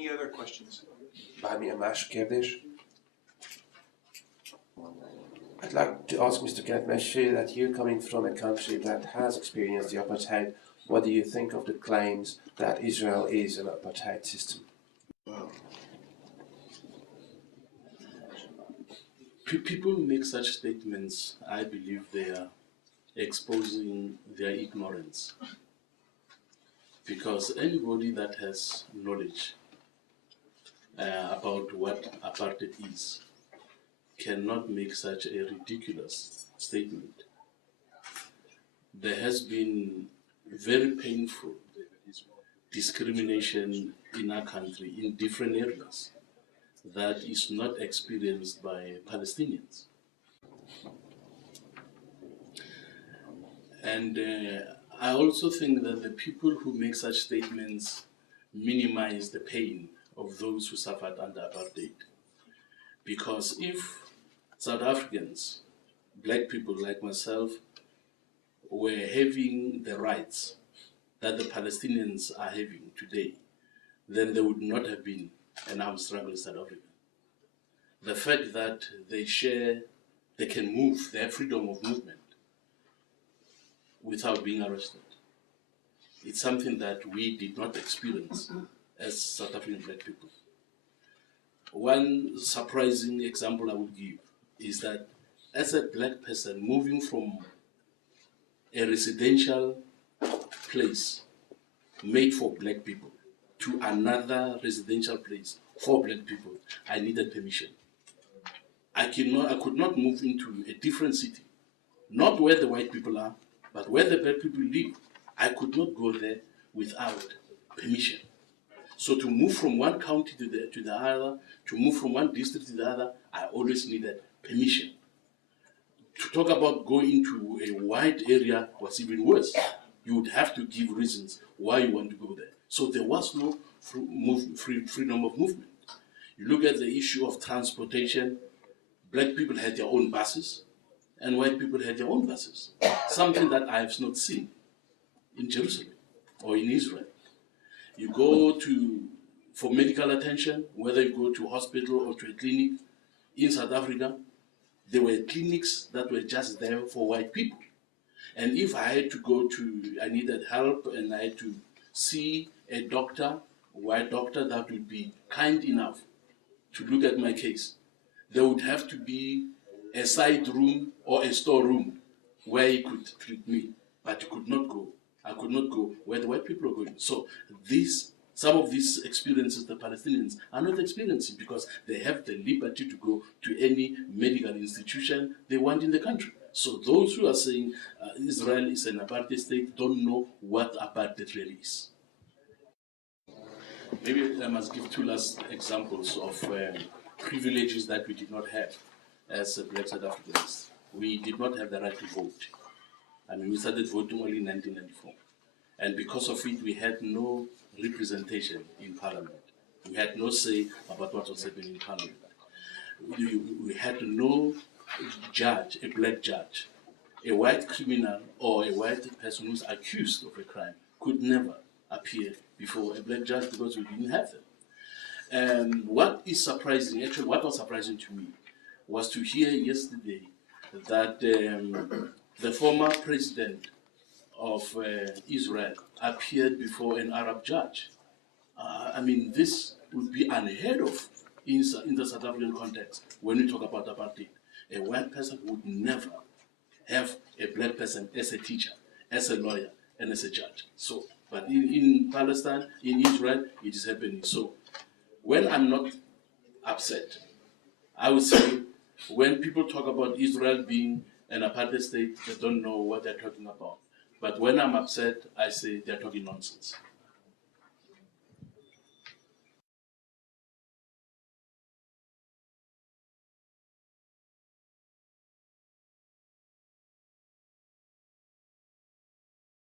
Any other questions? Bármilyen más kérdés? I'd like to ask Mr. Katmeshe that you coming from a country that has experienced the apartheid, what do you think of the claims that Israel is an apartheid system? People make such statements, I believe they are exposing their ignorance. Because anybody that has knowledge about what apartheid is cannot make such a ridiculous statement. There has been very painful discrimination in our country in different areas that is not experienced by Palestinians. And I also think that the people who make such statements minimize the pain of those who suffered under apartheid. Because if South Africans, black people like myself, were having the rights that the Palestinians are having today, then there would not have been an armed struggle in South Africa. The fact that they can move, they have freedom of movement without being arrested, it's something that we did not experience as South African black people. One surprising example I would give is that as a black person moving from a residential place made for black people to another residential place for black people, I needed permission. I could not move into a different city, not where the white people are, but where the black people live. I could not go there without permission. So to move from one county to the other, to move from one district to the other, I always needed permission. To talk about going to a white area was even worse. You would have to give reasons why you want to go there. So there was no freedom of movement. You look at the issue of transportation, black people had their own buses, and white people had their own buses. Something that I have not seen in Jerusalem or in Israel. You go for medical attention, whether you go to a hospital or to a clinic in South Africa, there were clinics that were just there for white people. And if I had to I needed help and I had to see a doctor, a white doctor that would be kind enough to look at my case, there would have to be a side room or a storeroom where he could treat me, but he could not go. I could not go where the white people are going. So some of these experiences the Palestinians are not experiencing because they have the liberty to go to any medical institution they want in the country. So those who are saying Israel is an apartheid state don't know what apartheid really is. Maybe I must give two last examples of privileges that we did not have as black South Africans. We did not have the right to vote. I mean, we started voting only in 1994. And because of it, we had no representation in parliament. We had no say about what was happening in parliament. We had no judge, a black judge. A white criminal or a white person who's accused of a crime could never appear before a black judge because we didn't have them. What is surprising, actually what was surprising to me, was to hear yesterday that the former president of Israel appeared before an Arab judge. I mean, this would be unheard of in the South African context when we talk about apartheid. A white person would never have a black person as a teacher, as a lawyer, and as a judge. So, but in Palestine, in Israel, it is happening. So, when I'm not upset, I would say when people talk about Israel being an apartheid state, they don't know what they're talking about. But when I'm upset, I say they're talking nonsense.